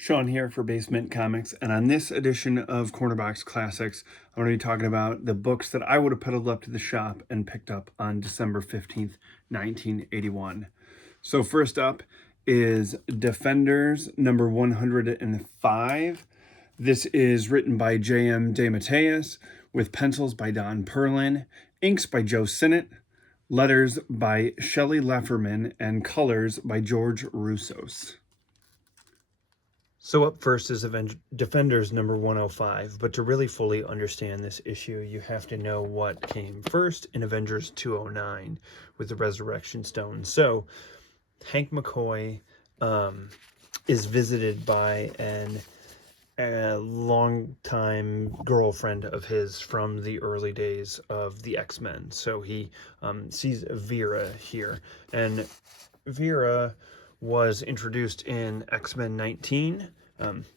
Sean here for BaseMint Comics, and on this edition of Cornerbox Classics, I'm going to be talking about the books that I would have pedaled up to the shop and picked up on December 15th, 1981. So first up is Defenders number 105. This is written by J.M. DeMatteis, with pencils by Don Perlin, inks by Joe Sinnott, letters by Shelley Lefferman, and colors by George Roussos. So up first is Defenders number 105, but to really fully understand this issue, you have to know what came first in Avengers 209 with the Resurrection Stone. So Hank McCoy is visited by a longtime girlfriend of his from the early days of the X-Men. So he sees Vera here, and Vera was introduced in X-Men 19,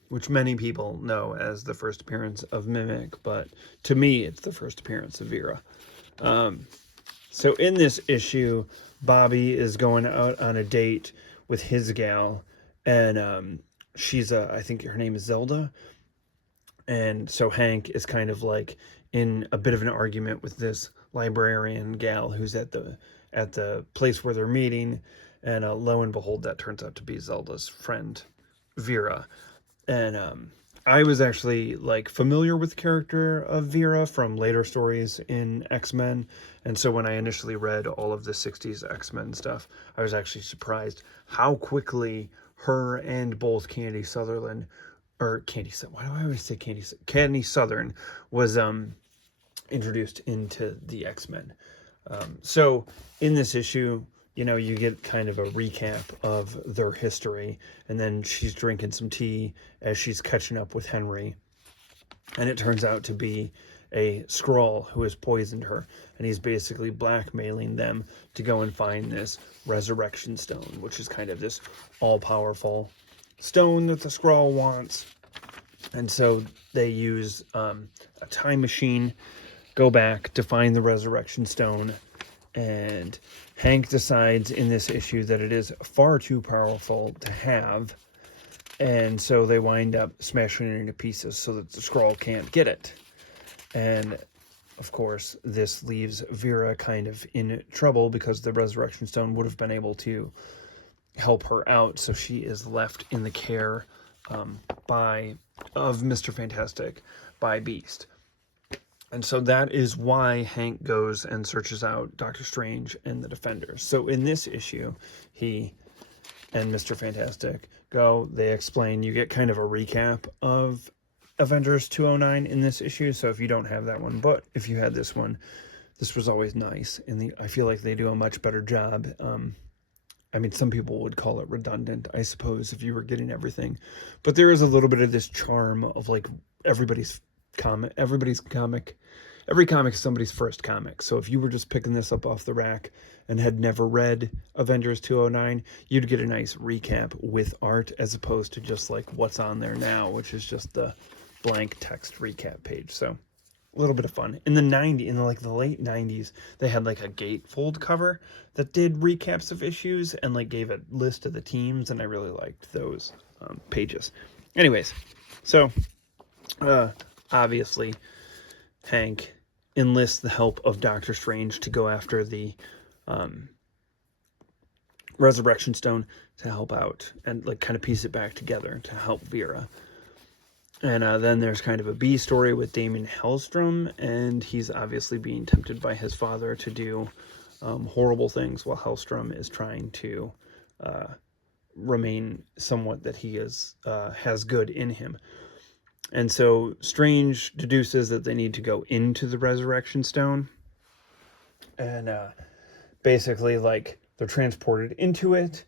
which many people know as the first appearance of Mimic, but to me, it's the first appearance of Vera. So in this issue, Bobby is going out on a date with his gal, and she's I think her name is Zelda, and so Hank is kind of like in a bit of an argument with this librarian gal who's at the place where they're meeting. And lo and behold, that turns out to be Zelda's friend, Vera. And I was actually like familiar with the character of Vera from later stories in X-Men. And so when I initially read all of the 60s X-Men stuff, I was actually surprised how quickly her and both Candy Southern was introduced into the X-Men. So in this issue, you know, you get kind of a recap of their history, and then she's drinking some tea as she's catching up with Henry, and it turns out to be a Skrull who has poisoned her, and he's basically blackmailing them to go and find this Resurrection Stone, which is kind of this all-powerful stone that the Skrull wants. And so they use a time machine, go back to find the Resurrection Stone, and Hank decides in this issue that it is far too powerful to have, and so they wind up smashing it into pieces so that the Skrull can't get it. And of course, this leaves Vera kind of in trouble because the Resurrection Stone would have been able to help her out, so she is left in the care of Mr. Fantastic by Beast. And so that is why Hank goes and searches out Doctor Strange and the Defenders. So in this issue, he and Mr. Fantastic go, they explain, you get kind of a recap of Avengers 209 in this issue. So if you don't have that one, but if you had this one, this was always nice. I feel like they do a much better job. I mean, some people would call it redundant, I suppose, if you were getting everything. But there is a little bit of this charm of like every comic is somebody's first comic. So if you were just picking this up off the rack and had never read Avengers 209, you'd get a nice recap with art as opposed to just like what's on there now, which is just the blank text recap page. So a little bit of fun. In the late 90s, they had like a gatefold cover that did recaps of issues and like gave a list of the teams, and I really liked those pages. Anyways, so obviously Hank enlists the help of Doctor Strange to go after the Resurrection Stone to help out and like kind of piece it back together to help Vera. And then there's kind of a B story with Damon Hellstrom, and he's obviously being tempted by his father to do horrible things while Hellstrom is trying to remain somewhat that he has good in him. And so Strange deduces that they need to go into the Resurrection Stone. And basically, like, they're transported into it.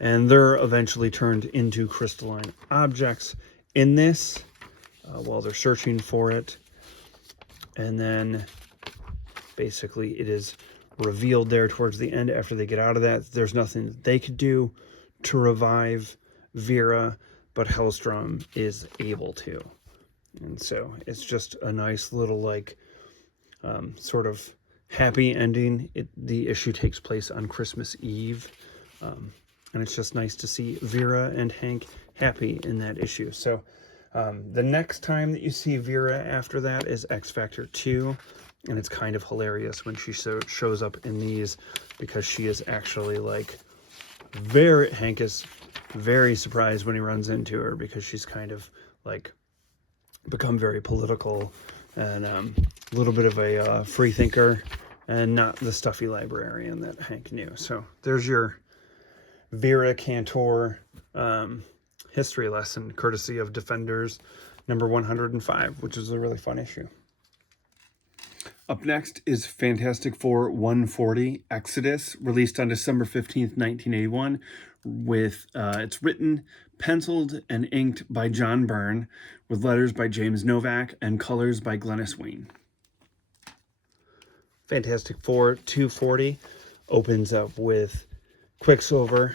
And they're eventually turned into crystalline objects in this while they're searching for it. And then basically it is revealed there towards the end after they get out of that. There's nothing that they could do to revive Vera, but Hellstrom is able to. And so it's just a nice little like sort of happy ending. The issue takes place on Christmas Eve. And it's just nice to see Vera and Hank happy in that issue. So the next time that you see Vera after that is X Factor 2, and it's kind of hilarious when she shows up in these, because she is actually like Hank is very surprised when he runs into her, because she's kind of like become very political and a little bit of a free thinker and not the stuffy librarian that Hank knew. So there's your Vera Cantor history lesson, courtesy of Defenders number 105, which is a really fun issue. Up next is Fantastic Four 140 Exodus, released on December 15th, 1981, with it's written, penciled, and inked by John Byrne, with letters by James Novak and colors by Glennis Wein. Fantastic Four 240 opens up with Quicksilver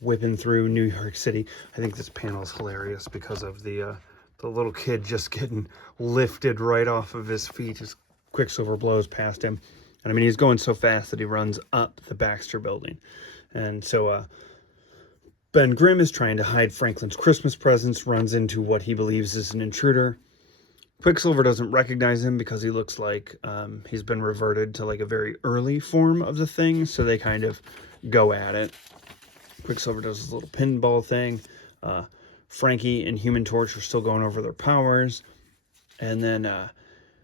whipping through New York City. I think this panel is hilarious because of the little kid just getting lifted right off of his feet as Quicksilver blows past him. And I mean, he's going so fast that he runs up the Baxter building. And so Ben Grimm is trying to hide Franklin's Christmas presents, runs into what he believes is an intruder. Quicksilver doesn't recognize him because he looks like he's been reverted to like a very early form of the thing, so they kind of go at it. Quicksilver does his little pinball thing. Frankie and Human Torch are still going over their powers. And then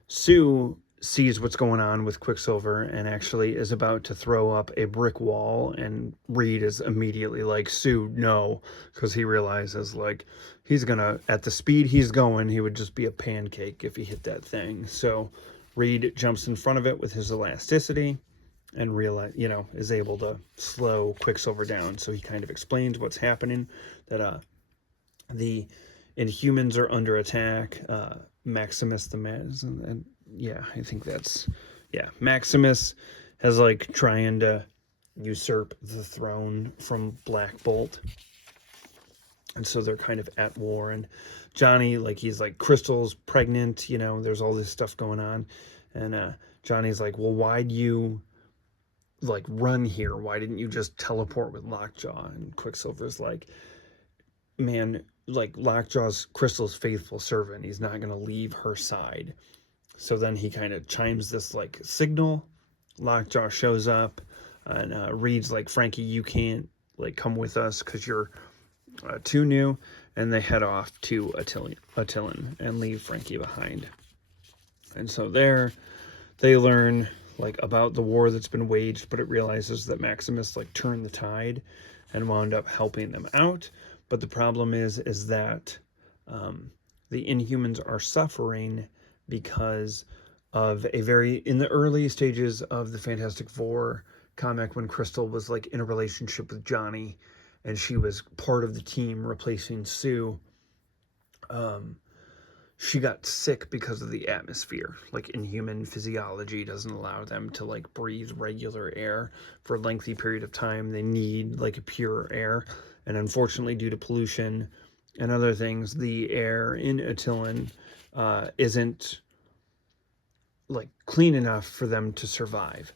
Sue sees what's going on with Quicksilver and actually is about to throw up a brick wall, and Reed is immediately like, Sue, no, because he realizes like he's gonna, at the speed he's going, he would just be a pancake if he hit that thing. So Reed jumps in front of it with his elasticity and is able to slow Quicksilver down. So he kind of explains what's happening, that the Inhumans are under attack. Maximus the Maz, and yeah, I think that's, yeah, Maximus has like trying to usurp the throne from Black Bolt, and so they're kind of at war. And Johnny, like, he's like, Crystal's pregnant, there's all this stuff going on, and Johnny's like, well, why'd you like run here? Why didn't you just teleport with Lockjaw? And Quicksilver's like, man, like, Lockjaw's Crystal's faithful servant. He's not going to leave her side. So then he kind of chimes this like signal. Lockjaw shows up, and Reed's like, Frankie, you can't like come with us because you're too new. And they head off to Attilan and leave Frankie behind. And so there they learn like about the war that's been waged, but it realizes that Maximus like turned the tide and wound up helping them out. But the problem is that the Inhumans are suffering because of in the early stages of the Fantastic Four comic, when Crystal was like in a relationship with Johnny and she was part of the team replacing Sue, she got sick because of the atmosphere. Like, Inhuman physiology doesn't allow them to like breathe regular air for a lengthy period of time. They need like a pure air. And unfortunately, due to pollution and other things, the air in Attilan isn't like clean enough for them to survive.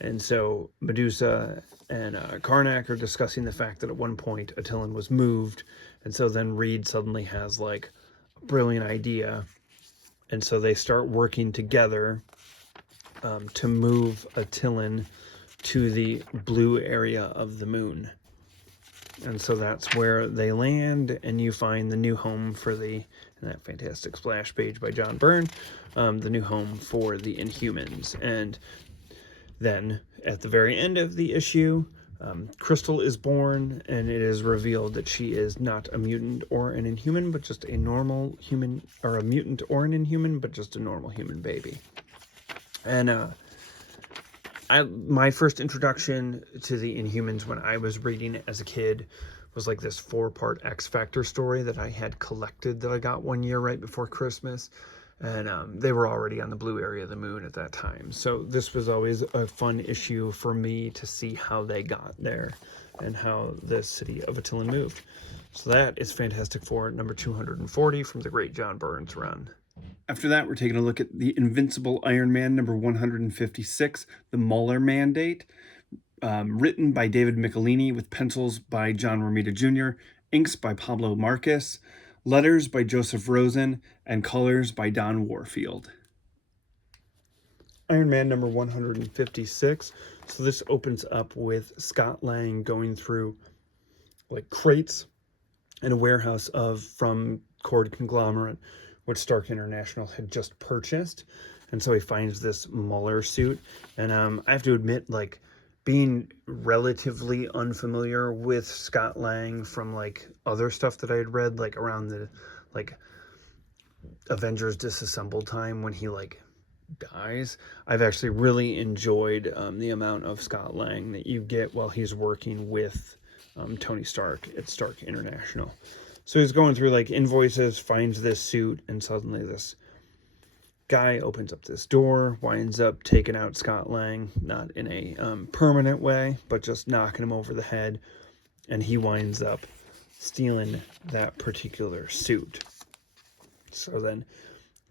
And so Medusa and Karnak are discussing the fact that at one point Attilan was moved. And so then Reed suddenly has like a brilliant idea. And so they start working together to move Attilan to the blue area of the moon. And so that's where they land, and you find the new home for in that fantastic splash page by John Byrne, the new home for the Inhumans. And then at the very end of the issue, Crystal is born, and it is revealed that she is not a mutant or an Inhuman, but just a normal human, or a mutant or an Inhuman, but just a normal human baby. And my first introduction to the Inhumans when I was reading it as a kid was like this 4-part X Factor story that I had collected, that I got one year right before Christmas. And they were already on the blue area of the moon at that time. So this was always a fun issue for me to see how they got there and how the city of Attilan moved. So that is Fantastic Four number 240 from the great John Byrne's run. After that, we're taking a look at the Invincible Iron Man number 156, The Mueller Mandate, written by David Michelini with pencils by John Romita Jr. inks by Pablo Marcus, letters by Joseph Rosen, and colors by Don Warfield. Iron Man number 156. So this opens up with Scott Lang going through like crates in a warehouse from Cord Conglomerate, which Stark International had just purchased. And so he finds this Muller suit. And I have to admit, like, being relatively unfamiliar with Scott Lang from like other stuff that I had read, like around the like Avengers Disassembled time when he like dies, I've actually really enjoyed the amount of Scott Lang that you get while he's working with Tony Stark at Stark International. So he's going through like invoices, finds this suit, and suddenly this guy opens up this door, winds up taking out Scott Lang, not in a permanent way, but just knocking him over the head, and he winds up stealing that particular suit. So then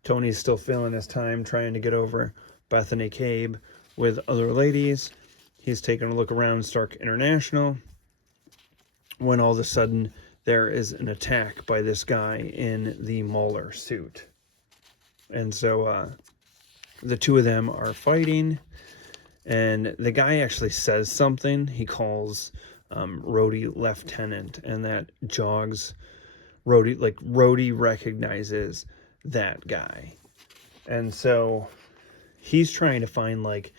Tony's still filling his time trying to get over Bethany Cabe with other ladies. He's taking a look around Stark International when all of a sudden there is an attack by this guy in the Muller suit. And so the two of them are fighting, and the guy actually says something. He calls Rhodey Lieutenant, and that jogs Rhodey. Like, Rhodey recognizes that guy. And so he's trying to find like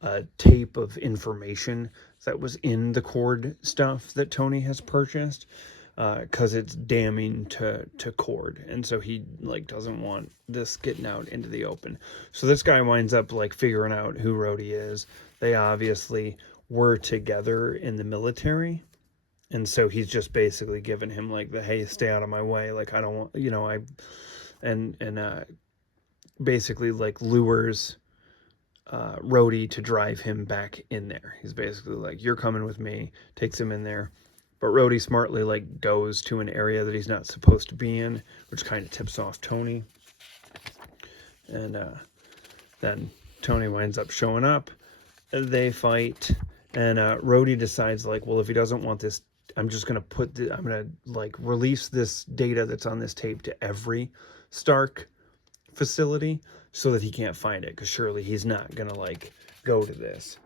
a tape of information that was in the Cord stuff that Tony has purchased, because it's damning to Cord, and so he like doesn't want this getting out into the open. So this guy winds up like figuring out who Rhodey is. They obviously were together in the military, and so he's just basically giving him like the, hey, stay out of my way, like I don't want, you know, and basically like lures Rhodey to drive him back in there. He's basically like, you're coming with me, takes him in there. But Rhodey smartly like goes to an area that he's not supposed to be in, which kind of tips off Tony. And then Tony winds up showing up. They fight, and Rhodey decides like, well, if he doesn't want this, I'm just gonna I'm gonna like release this data that's on this tape to every Stark facility so that he can't find it, because surely he's not gonna like go to this.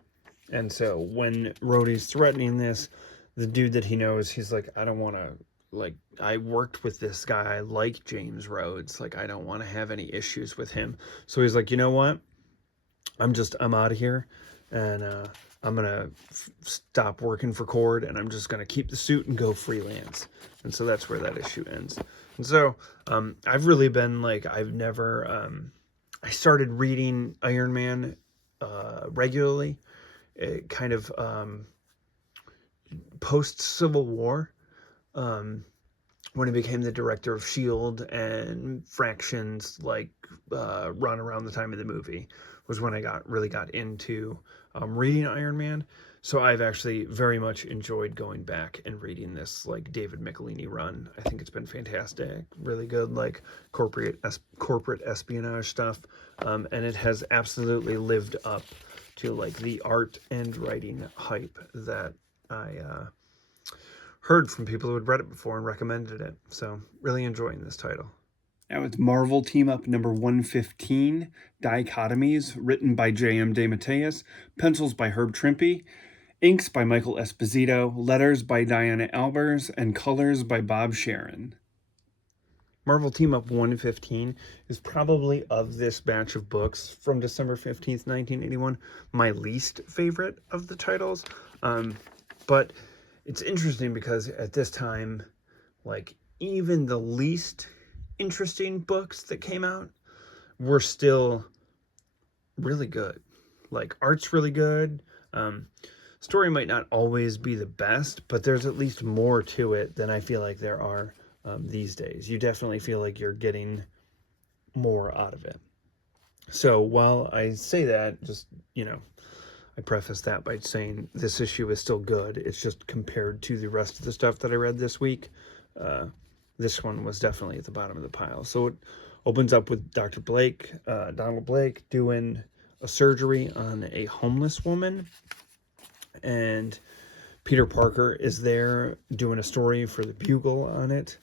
And so when Rhodey's threatening this, the dude that he knows, he's like, I don't want to, like, I worked with this guy, I like James Rhodes, like, I don't want to have any issues with him. So he's like, you know what, I'm out of here, and I'm gonna stop working for Cord, and I'm just gonna keep the suit and go freelance. And so that's where that issue ends. And so I've really been like, I've never I started reading Iron Man regularly, kind of post-Civil War, when he became the director of S.H.I.E.L.D. and Fractions like run around the time of the movie was when I really got into reading Iron Man. So I've actually very much enjoyed going back and reading this like David Michelini run. I think it's been fantastic, really good, like corporate espionage stuff, and it has absolutely lived up to like the art and writing hype that I heard from people who had read it before and recommended it. So really enjoying this title. Now it's Marvel Team Up number 115, Dichotomies, written by J.M. DeMatteis, pencils by Herb Trimpe, inks by Michael Esposito, letters by Diana Albers, and colors by Bob Sharon. Marvel Team Up 115 is probably, of this batch of books from December 15th, 1981, my least favorite of the titles. But it's interesting because at this time, like, even the least interesting books that came out were still really good. Like, art's really good. Story might not always be the best, but there's at least more to it than I feel like there are these days. You definitely feel like you're getting more out of it. So while I say that, just, you know, I preface that by saying this issue is still good. It's just compared to the rest of the stuff that I read this week, this one was definitely at the bottom of the pile. So it opens up with Dr. Blake, Donald Blake, doing a surgery on a homeless woman. And Peter Parker is there doing a story for the Bugle on it.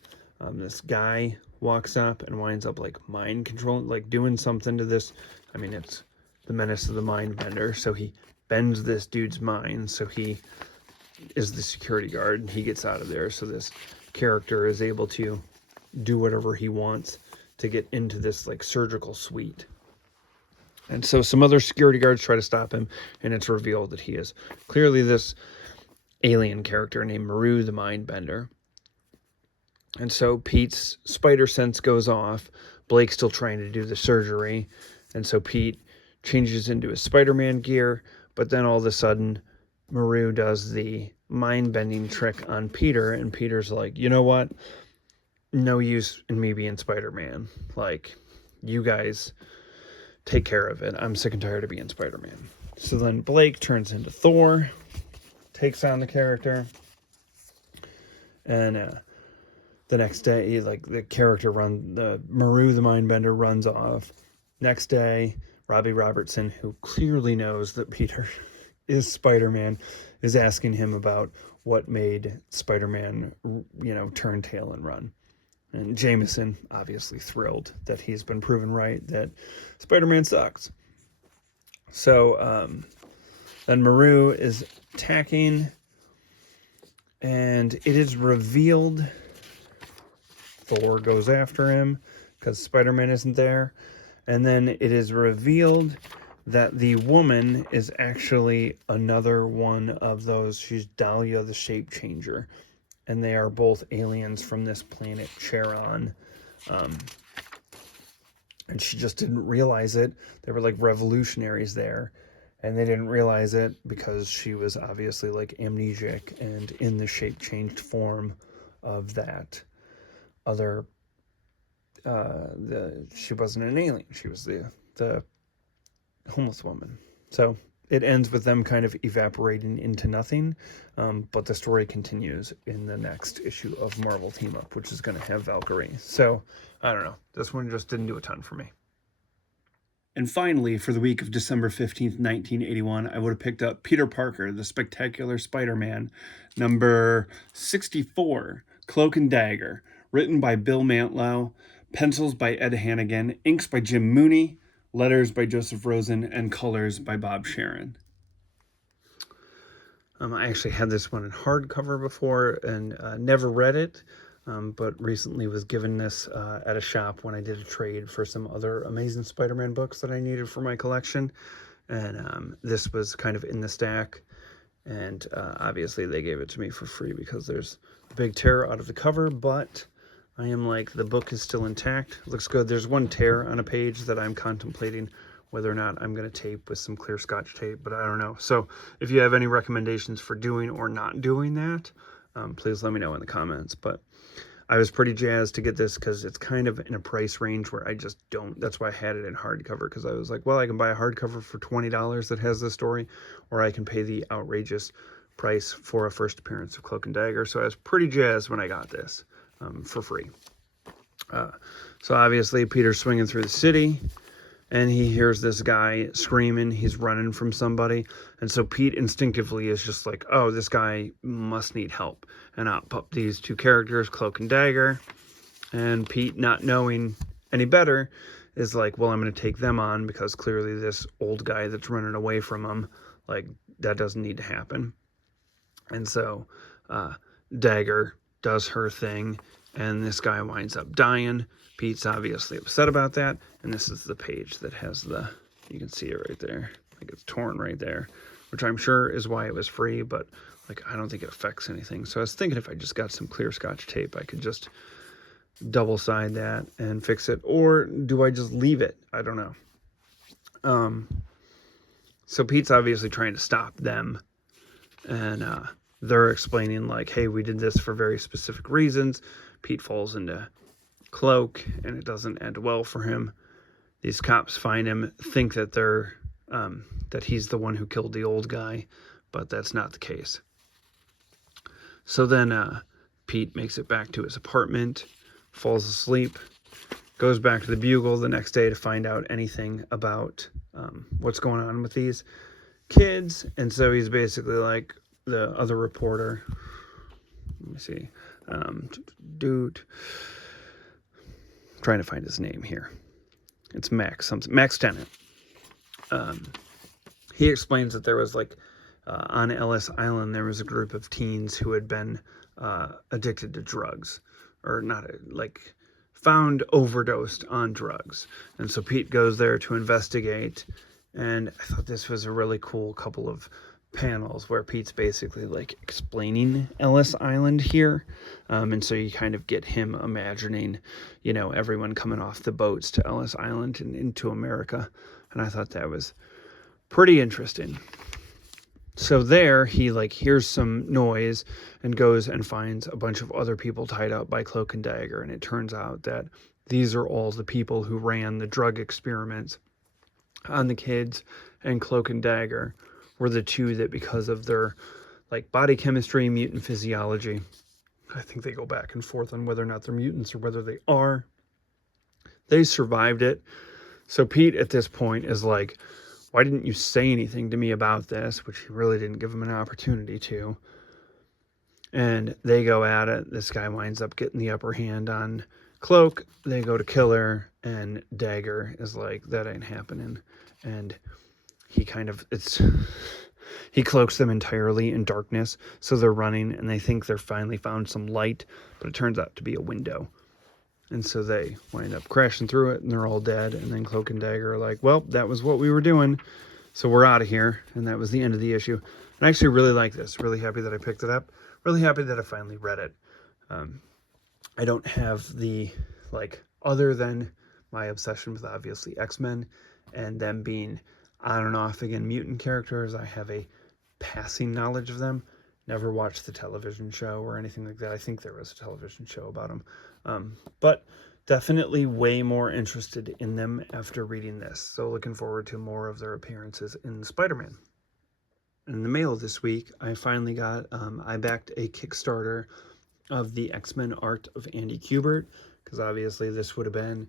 This guy walks up and winds up like mind controlling, like doing something to this. I mean, it's the Menace of the Mind Bender. So he bends this dude's mind. So he is the security guard and he gets out of there. So this character is able to do whatever he wants to get into this like surgical suite. And so some other security guards try to stop him, and it's revealed that he is clearly this alien character named Maru the Mindbender. And so Pete's spider sense goes off. Blake's still trying to do the surgery. And so Pete changes into his Spider-Man gear, but then all of a sudden Maru does the mind-bending trick on Peter, and Peter's like, you know what? No use in me being Spider-Man. Like, you guys take care of it. I'm sick and tired of being Spider-Man. So then Blake turns into Thor, takes on the character, and the next day, like, the character the Maru the Mindbender runs off. Next day, Robbie Robertson, who clearly knows that Peter is Spider-Man, is asking him about what made Spider-Man, turn tail and run. And Jameson, obviously thrilled that he's been proven right that Spider-Man sucks. So then Maru is attacking, and it is revealed Thor goes after him because Spider-Man isn't there. And then it is revealed that the woman is actually another one of those. She's Dahlia the Shape Changer. And they are both aliens from this planet, Charon. And she just didn't realize it. They were like revolutionaries there. And they didn't realize it because she was obviously like amnesiac and in the shape-changed form of that other... she wasn't an alien. She was the homeless woman. So it ends with them kind of evaporating into nothing, but the story continues in the next issue of Marvel Team Up, which is going to have Valkyrie. So, I don't know. This one just didn't do a ton for me. And finally, for the week of December 15th, 1981, I would have picked up Peter Parker, The Spectacular Spider-Man, number 64, Cloak and Dagger, written by Bill Mantlo, pencils by Ed Hannigan, inks by Jim Mooney, letters by Joseph Rosen, and colors by Bob Sharon. I actually had this one in hardcover before and never read it, but recently was given this at a shop when I did a trade for some other Amazing Spider-Man books that I needed for my collection. And this was kind of in the stack. And obviously they gave it to me for free because there's a big tear out of the cover, but I am like, the book is still intact. It looks good. There's one tear on a page that I'm contemplating whether or not I'm going to tape with some clear Scotch tape, but I don't know. So if you have any recommendations for doing or not doing that, please let me know in the comments. But I was pretty jazzed to get this because it's kind of in a price range where I just don't. That's why I had it in hardcover, because I was like, well, I can buy a hardcover for $20 that has this story, or I can pay the outrageous price for a first appearance of Cloak and Dagger. So I was pretty jazzed when I got this. For free. So obviously Peter's swinging through the city and he hears this guy screaming. He's running from somebody. And so Pete instinctively is just like, oh, this guy must need help. And up pop these two characters, Cloak and Dagger. And Pete, not knowing any better, is like, well, I'm going to take them on because clearly this old guy that's running away from him, like, that doesn't need to happen. And so Dagger does her thing, and this guy winds up dying. Pete's obviously upset about that, and this is the page that has you can see it right there. Like, it's torn right there, which I'm sure is why it was free, but like, I don't think it affects anything. So I was thinking if I just got some clear Scotch tape, I could just double side that and fix it, or do I just leave it? I don't know. So Pete's obviously trying to stop them, and they're explaining like, hey, we did this for very specific reasons. Pete falls into Cloak, and it doesn't end well for him. These cops find him, think that they're that he's the one who killed the old guy, but that's not the case. So then Pete makes it back to his apartment, falls asleep, goes back to the Bugle the next day to find out anything about what's going on with these kids. And so he's basically like, the other reporter, let me see, dude, trying to find his name here. It's Max Tennant. He explains that there was like on Ellis Island, there was a group of teens who had been addicted to drugs, or not, like found overdosed on drugs. And so Pete goes there to investigate. And I thought this was a really cool couple of panels where Pete's basically like explaining Ellis Island here. And so you kind of get him imagining, you know, everyone coming off the boats to Ellis Island and into America. And I thought that was pretty interesting. So there he like hears some noise and goes and finds a bunch of other people tied up by Cloak and Dagger. And it turns out that these are all the people who ran the drug experiments on the kids, and Cloak and Dagger were the two that, because of their like body chemistry, mutant physiology, I think they go back and forth on whether or not they're mutants or whether they are, they survived it. So Pete at this point is like, why didn't you say anything to me about this? Which he really didn't give him an opportunity to. And they go at it. This guy winds up getting the upper hand on Cloak. They go to kill her, and Dagger is like, that ain't happening. And he kind of, he cloaks them entirely in darkness. So they're running, and they think they're finally found some light, but it turns out to be a window. And so they wind up crashing through it, and they're all dead. And then Cloak and Dagger are like, well, that was what we were doing, so we're out of here. And that was the end of the issue. And I actually really like this. Really happy that I picked it up. Really happy that I finally read it. I don't have the, like, other than my obsession with obviously X-Men and them being on and off again mutant characters, I have a passing knowledge of them. Never watched the television show or anything like that. I think there was a television show about them. But definitely way more interested in them after reading this. So looking forward to more of their appearances in Spider-Man. In the mail this week, I finally got, I backed a Kickstarter of the X-Men art of Andy Kubert, because obviously this would have been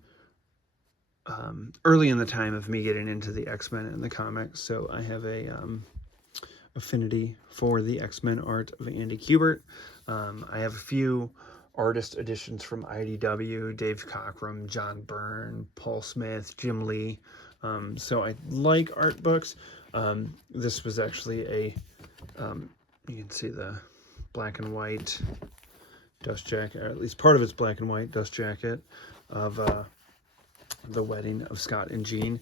early in the time of me getting into the X-Men and the comics. So I have a affinity for the X-Men art of Andy Kubert. I have a few artist editions from IDW, Dave Cockrum, John Byrne, Paul Smith, Jim Lee. So I like art books. This was actually a, you can see the black and white dust jacket, or at least part of it's black and white dust jacket of the wedding of Scott and Jean.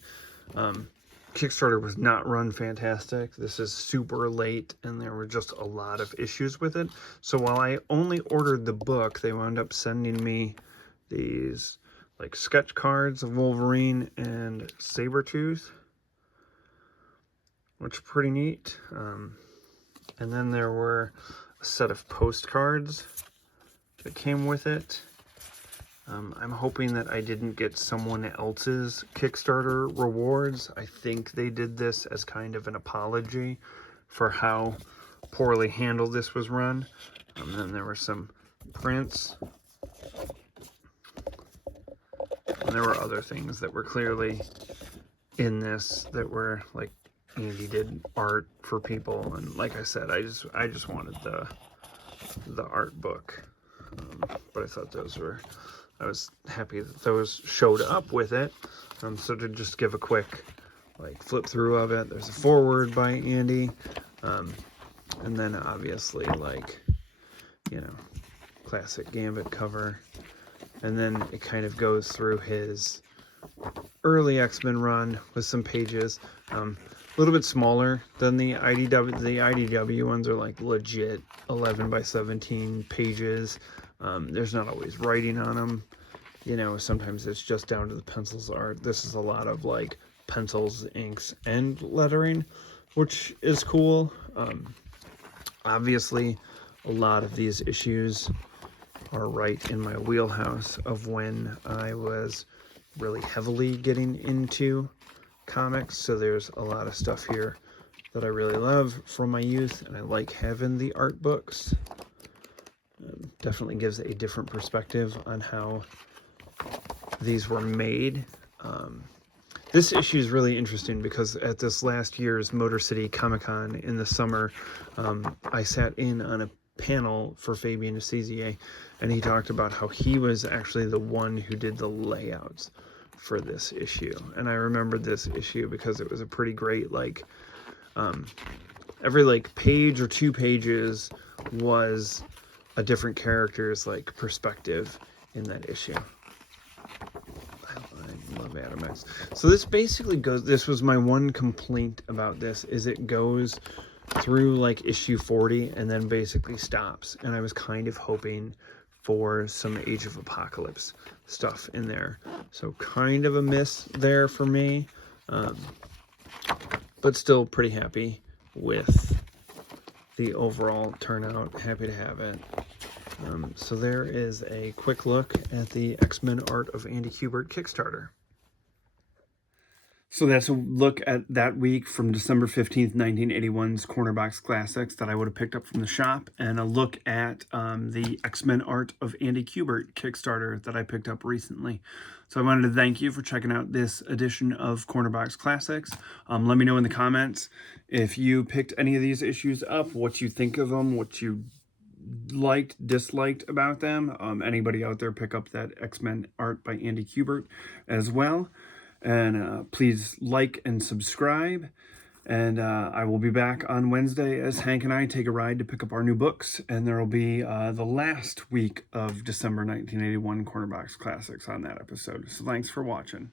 Kickstarter was not run fantastic. This is super late, and there were just a lot of issues with it. So while I only ordered the book, they wound up sending me these like sketch cards of Wolverine and Sabretooth, which are pretty neat. And then there were a set of postcards that came with it. I'm hoping that I didn't get someone else's Kickstarter rewards. I think they did this as kind of an apology for how poorly handled this was run. And then there were some prints. And there were other things that were clearly in this that were like, Andy did art for people. And like I said, I just wanted the art book. But I thought I was happy that those showed up with it. So to just give a quick like flip through of it, there's a foreword by Andy. And then obviously, like, you know, classic Gambit cover. And then it kind of goes through his early X-Men run with some pages. A little bit smaller than the IDW. The IDW ones are like legit 11 by 17 pages. There's not always writing on them. You know, sometimes it's just down to the pencils art. This is a lot of like pencils, inks, and lettering, which is cool. Obviously, a lot of these issues are right in my wheelhouse of when I was really heavily getting into comics. So there's a lot of stuff here that I really love from my youth, and I like having the art books. Definitely gives a different perspective on how these were made. This issue is really interesting because at this last year's Motor City Comic Con in the summer, I sat in on a panel for Fabian Assisier, and he talked about how he was actually the one who did the layouts for this issue. And I remembered this issue because it was a pretty great, like, every like page or 2 pages was a different character's like perspective in that issue. I love Adam X. So this basically goes, this was my one complaint about this, is it goes through like issue 40 and then basically stops. And I was kind of hoping for some Age of Apocalypse stuff in there. So kind of a miss there for me. But still pretty happy with the overall turnout. Happy to have it. So there is a quick look at the X-Men art of Andy Kubert Kickstarter. So that's a look at that week from December 15th, 1981's Corner Box Classics that I would have picked up from the shop, and a look at the X-Men art of Andy Kubert Kickstarter that I picked up recently. So I wanted to thank you for checking out this edition of Corner Box Classics. Let me know in the comments if you picked any of these issues up, what you think of them, what you liked, disliked about them. Anybody out there pick up that X-Men art by Andy Kubert as well. And please like and subscribe. And I will be back on Wednesday as Hank and I take a ride to pick up our new books. And there will be the last week of December 1981 Corner Box Classics on that episode. So thanks for watching.